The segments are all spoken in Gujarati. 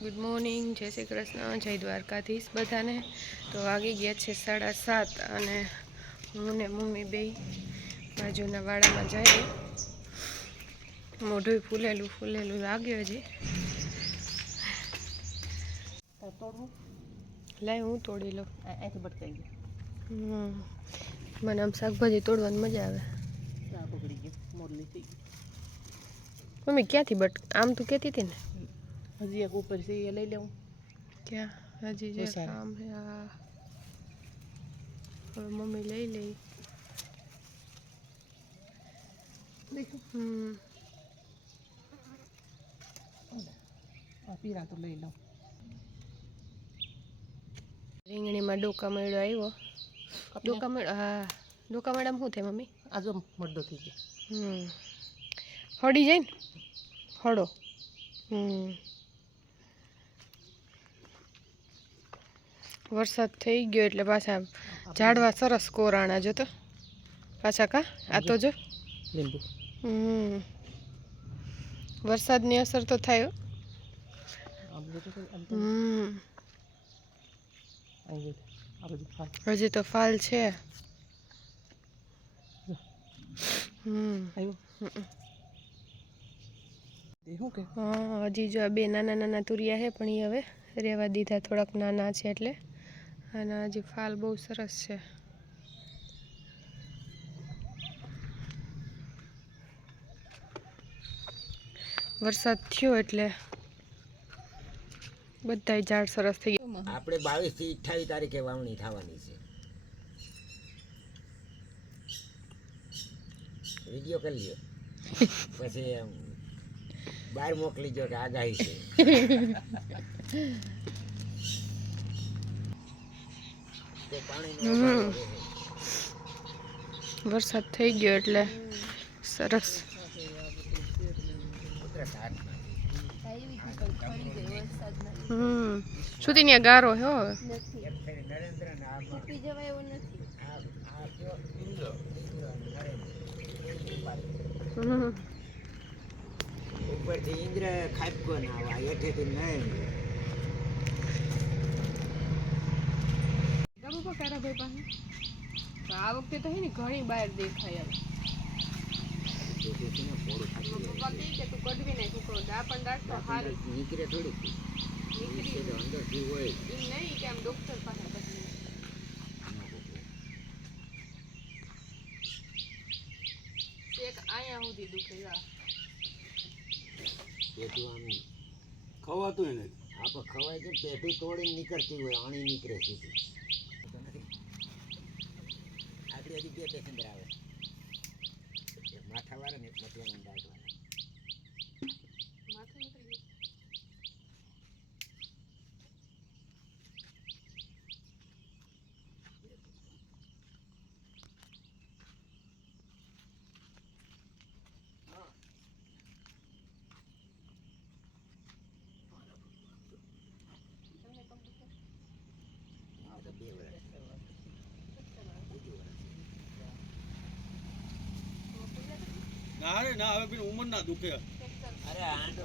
ગુડ મોર્નિંગ, જય શ્રી કૃષ્ણ, જય દ્વારકાધીશ બધાને। તો વાગી ગયા છે 7:30 અને હું ને મમ્મી બે બાજુના વાડામાં જઈએ। મોઢું ફૂલેલું લાગ્યું હજી। લાય હું તોડી લઉં। મને આમ શાકભાજી તોડવાની મજા આવે। મમ્મી ક્યાંથી આમ તું કહેતી હતી ને હજી એક ઉપર છે એ લઈ લેવું। ક્યાં હજી જે કામ છે આ હવે મમ્મી લઈ લઈ। પીરા તો લઈ લઉં। રીંગણીમાં ડોકા મેળો આવ્યો। ડોકા મેળો, હા ડોકા મેળામાં શું થાય મમ્મી? આજો મડ્ડો થઈ ગયો। હળી જાય ને હળો। વરસાદ થઈ ગયો એટલે પાછા ઝાડવા સરસ કોરાણા જો તો પાછા કા આ તો જો લીંબુ। વરસાદની અસર તો થાય। હજી તો ફાલ છે। હજી જો આ બે નાના નાના તુરિયા છે પણ એ હવે રેવા દીધા, થોડાક નાના છે એટલે। અને હજી ફાલ બહુ સરસ છે। વરસાદ થયો એટલે બધાય ઝાડ સરસ થઈ ગયા। આપણે 22 થી 28 તારીખે વાવણી થવાની છે। વિડીયો કરી લ્યો પછી બહાર મોકલી દો કે આગાહી છે। તો પાણીનો વરસાદ થઈ ગયો એટલે સરસ। શું ત્યાં ગારો હે હવે ઉપરથી ઇન્દ્ર ખાપકો ના આવે, હેઠેથી નયન। આ વખતે તો હે ને ઘણી બહાર દેખાય। નીકળે થોડીક અંદરથી હોય નહીં કે આમ ડોક્ટર પાસે બદલી એક અહીંયા સુધી દુખે પેટું આમ ખવાતું નથી। આપણે ખવાય છે પેટું તોડીને નીકળતી હોય, આણી નીકળે સીધી। આગળ હજી 2 પેસેન્જર આવે, એક માથાવાળા ને એક મટિયાના દાંતવાળા। ના રે ના, હવે પેલી ઉંમર ના દુખે। અરે આંડો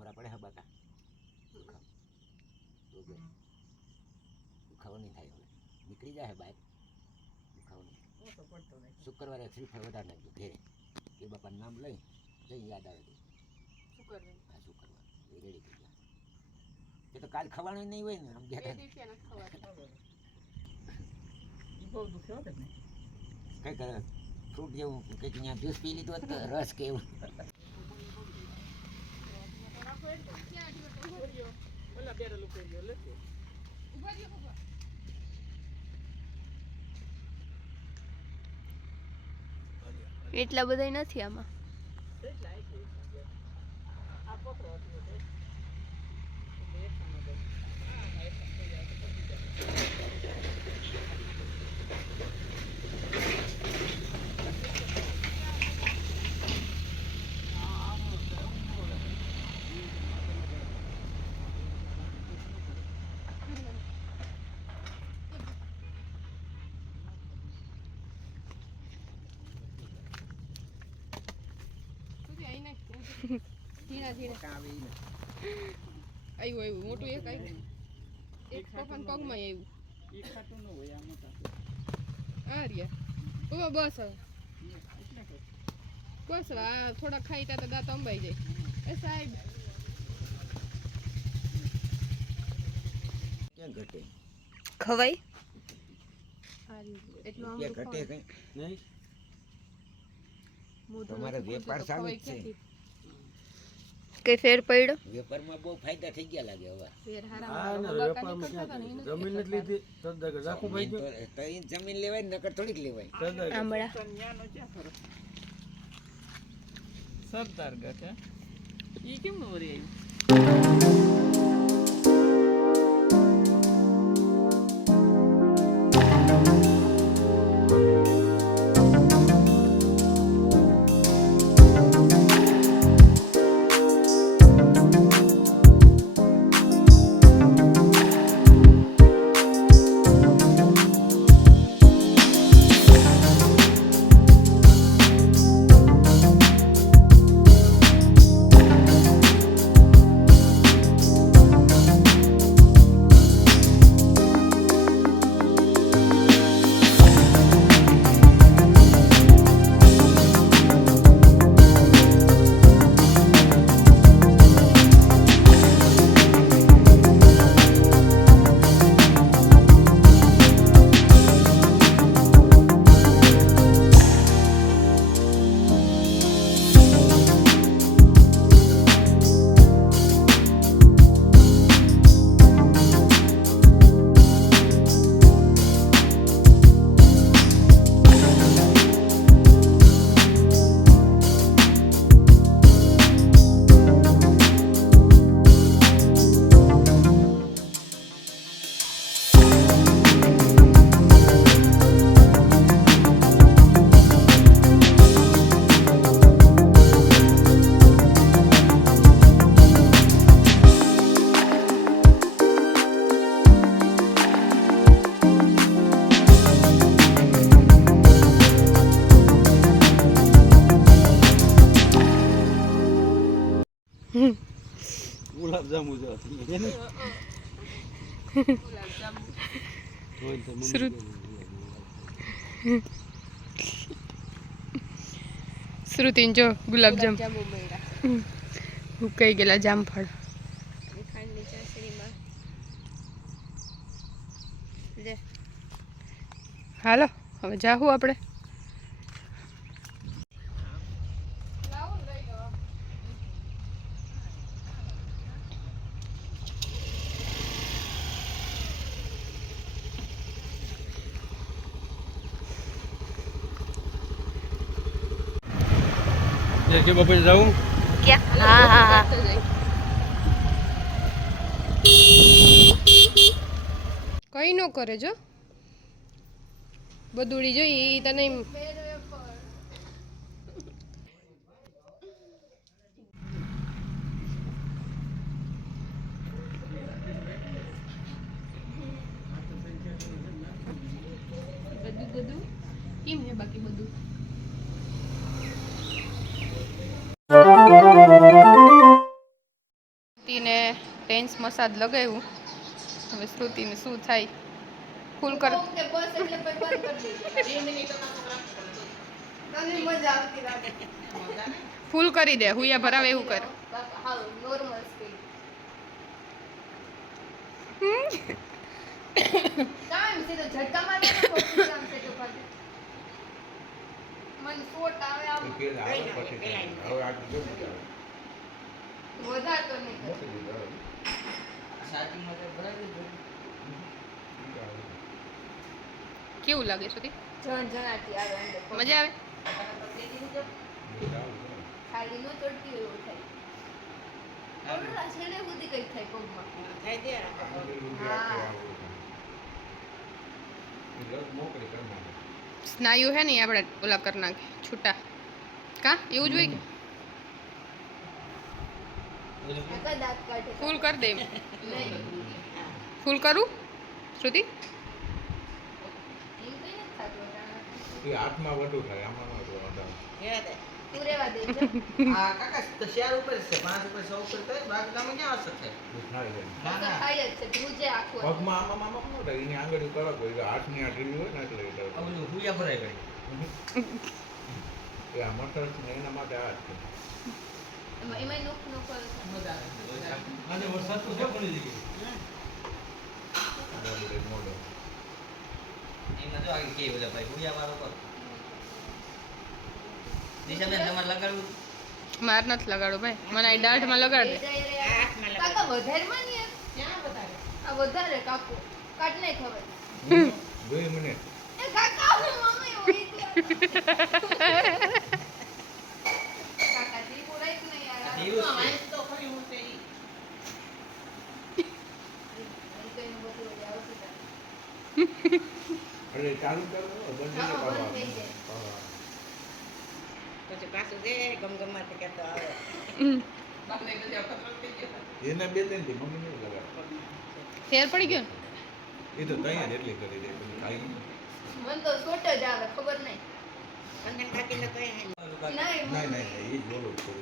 મોરા પડે હબાકા દુખાવો નહીં થાય, હવે નીકળી જાય બહાર, દુખાવો નહીં। શુક્રવારે શ્રીફળ વધારે નાખજો ઘેરે, એ બાપાનું નામ લઈ જઈ યાદ આવે તો શુક્રવાર એ રેડી થઈ જાય। એ તો કાલ ખવાનું નહીં હોય ને, આમ ગયા કઈ ફ્રૂટ જેવું કંઈક ત્યાં જ્યુસ પી લીધું હોત, રસ કે એવું। એટલા બધા નથી આમાં. આવ્યું મોટું એક આવ્યું, એક પપ્પાના પગમાં આવ્યું. આ રહ્યા બસ બસ આ થોડા ખાઈ ત્યાં તો દાંત અંબાઈ જાય. એ સાહેબ ક્યાં ઘટે ખવાય ક્યાં ઘટે કઈ નહીં. તમારે વેપાર ચાલુ જ છે. કઈ ફેર પડ્યો? વેપારમાં બહુ ફાયદા થઈ ગયા લાગે હવે. જમીન નથી લીધી તો એ જમીન લેવાય નકર થોડીક લેવાય. આમળા સરદાર ગઢ ઈ કેમ નો વરી આવ્યું? ગુલાબજાંબુ શ્રુતિન જો ગુલાબજામ ઉકાઈ ગયેલા જામફળ. હાલો હવે જાહું આપણે. કે બાપા જાઉં હા હા હા કઈ નો કરે જો બધુડી જોઈ ઈ તને બધું કેમ હે બાકી બધું શ્રુતિને ટેન્સ મસાજ લગાવ્યું. હવે શ્રુતિને શું થાય ફૂલ કર ફૂલ કરી દે હુયા ભરાવે એવું કર. કેવું લાગે સુધી મજા આવે? ખાલી નો ચડતી હોય એવું થાય. ઓલા છેડે સુધી કઈક થાય પગમાં. સ્નાયુ હે ને ઈ આપણે ઓલા કરી નાખે છૂટા કા એવું જ હોય કે ફૂલ કરી દે ફૂલ કરું શ્રુતિ એ હાથમાં વધુ થાય આમાં ન થાય. તું રેવા દે આ કાકા તો શેર ઉપર છે 5 ઉપર 100 ઉપર થાય બાકી તમે ક્યાં અસર થાય થાય છે. ખાય જ છે ધ્રુજે આખો પગમાં આમાં ન થાય એની આંગળી કડક હોય હાથની આ ઢીલી હોય ને એટલે એ થાય. ઓલું હુયા ભરાય ગઈ એ આ મટર છે ને એના માટે આ જ છે. એમાં નોખ નોખ આજે વરસાદ તો છે પડી જગ્યાએ. મોડો એમાં જો આગળ કે ઓલા ભાઈ હુયા વાળો પર દિશાબેન તમારે લગાડવું માર નથી લગાડો ભાઈ મને આ દાઢમાં લગાડ દે કાકા વધારે માં ને આ વધારે કાકો કાટ નહીં ખબર 2 મિનિટ એ કાકા મમ્મી ઓઈ કાકા દી બોલાય કે નહીં યાર એવું છે તો ખરી હું તે ઈ કઈ બધું આવશે એટલે ચાલુ કરો બંધ હા, કરો બંધ થઈ જાય. પછી પાછું દે ગમગમાટ કહેતો આવે એને 2-3 થી મમ્મી નહીં લગાડ. ફેર પડી ગયો ને એ તો તૈયાર એટલી કરી દે પછી ખાઈ મન તો છોટ જ આવે ખબર નહીં કંગન કાકીને કહે નહીં નહીં એ જ બોલું છું.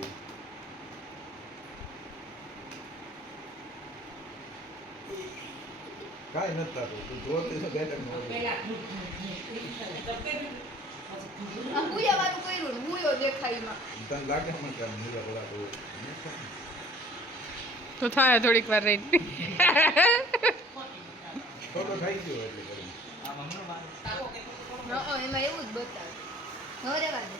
કાંઈ નથી થતું તું જોતી તો બેઠક આ હુયા વાળું કર્યું ને હુયો દેખાય માં તને લાગે મને કે નીલા બોલા તો થાય થોડીક વાર રહી થોડો થઈ ગયો એટલે કરી આ મમ્મીનો બાર એમાં એવું જ બતાવે હવે રેવા દે